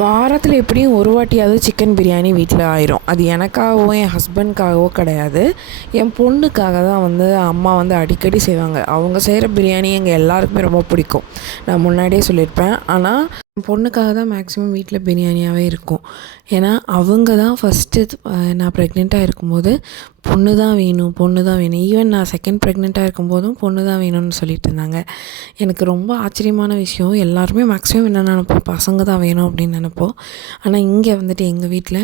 வாரத்தில் எப்படியும் ஒரு வாட்டியாவது சிக்கன் பிரியாணி வீட்டில் ஆயிரும். அது எனக்காகவோ என் ஹஸ்பண்ட்காகவோ கிடையாது, என் பொண்ணுக்காக தான் அம்மா அடிக்கடி செய்வாங்க. அவங்க செய்கிற பிரியாணி எங்கள் எல்லாருக்குமே ரொம்ப பிடிக்கும். நான் முன்னாடியே சொல்லியிருப்பேன். ஆனால் என் பொண்ணுக்காக தான் மேக்ஸிமம் வீட்டில் பிரியாணியாகவே இருக்கும். ஏன்னா அவங்க தான் ஃபஸ்ட்டு நான் ப்ரெக்னெண்ட்டாக இருக்கும்போது பொண்ணு தான் வேணும், பொண்ணு தான் வேணும். ஈவன் நான் செகண்ட் ப்ரெக்னெண்ட்டாக இருக்கும்போதும் பொண்ணு தான் வேணும்னு சொல்லிட்டு இருந்தாங்க. எனக்கு ரொம்ப ஆச்சரியமான விஷயம், எல்லாருமே மேக்ஸிமம் என்ன நினைப்போம், பசங்க தான் வேணும் அப்படின்னு நினைப்போம். ஆனால் இங்கே எங்கள் வீட்டில்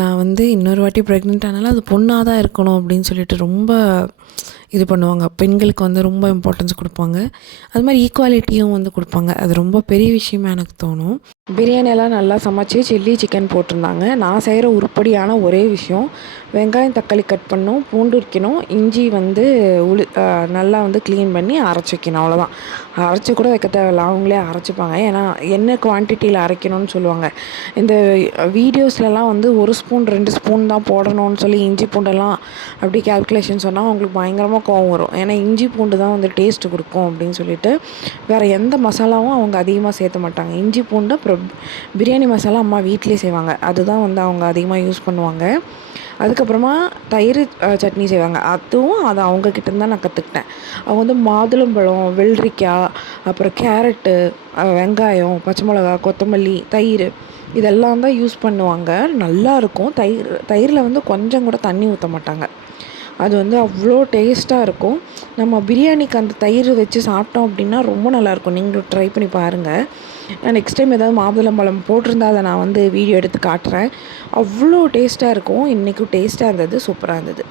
நான் இன்னொரு வாட்டி ப்ரெக்னென்ட் ஆனாலும் அது பொண்ணாக தான் இருக்கணும் அப்படின்னு சொல்லிட்டு ரொம்ப இது பண்ணுவாங்க. பெண்களுக்கு ரொம்ப இம்பார்ட்டன்ஸ் கொடுப்பாங்க. அது மாதிரி ஈக்குவாலிட்டியும் கொடுப்பாங்க. அது ரொம்ப பெரிய விஷயமா எனக்கு தோணும். பிரியாணியெல்லாம் நல்லா சமைச்சு சில்லி சிக்கன் போட்டிருந்தாங்க. நான் செய்கிற உருப்படியான ஒரே விஷயம், வெங்காயம் தக்காளி கட் பண்ணணும், பூண்டு உரிக்கணும், இஞ்சி நல்லா க்ளீன் பண்ணி அரைச்சி வைக்கணும், அவ்வளோதான். அரைச்சி கூட வைக்க தேவையில்ல, அவங்களே அரைச்சிப்பாங்க. ஏன்னா என்ன குவான்டிட்டியில் அரைக்கணும்னு சொல்லுவாங்க. இந்த வீடியோஸ்லலாம் 1 ஸ்பூன் 2 ஸ்பூன் தான் போடணும்னு சொல்லி இஞ்சி பூண்டெல்லாம் அப்படி கேல்குலேஷன் சொன்னால் அவங்களுக்கு பயங்கரமாக கோவம் வரும். ஏன்னா இஞ்சி பூண்டு தான் டேஸ்ட்டு கொடுக்கும் அப்படின்னு சொல்லிட்டு வேறு எந்த மசாலாவும் அவங்க அதிகமாக சேர்த்த மாட்டாங்க. இஞ்சி பூண்டு அப்புறம் பிரியாணி மசாலா அம்மா வீட்டிலே செய்வாங்க. அதுதான் அவங்க அதிகமாக யூஸ் பண்ணுவாங்க. அதுக்கப்புறமா தயிர் சட்னி செய்வாங்க. அது அவங்கக்கிட்டேருந்து தான் நான் கற்றுக்கிட்டேன். அவங்க மாதுளம்பழம், வெள்ளரிக்காய், அப்புறம் கேரட்டு, வெங்காயம், பச்சை மிளகா, கொத்தமல்லி, தயிர் இதெல்லாம் தான் யூஸ் பண்ணுவாங்க. நல்லாயிருக்கும். தயிரில் கொஞ்சம் கூட தண்ணி ஊற்ற மாட்டாங்க. அது அவ்வளோ டேஸ்ட்டாக இருக்கும். நம்ம பிரியாணிக்கு அந்த தயிர் வச்சு சாப்பிட்டோம் அப்படின்னா ரொம்ப நல்லாயிருக்கும். நீங்களும் ட்ரை பண்ணி பாருங்கள். நெக்ஸ்ட் டைம் ஏதாவது மாதுளம்பழம் போட்டிருந்தா அதை நான் வீடியோ எடுத்து காட்டுறேன். அவ்வளோ டேஸ்ட்டாக இருக்கும். இன்றைக்கும் டேஸ்ட்டாக இருந்தது, சூப்பராக இருந்தது.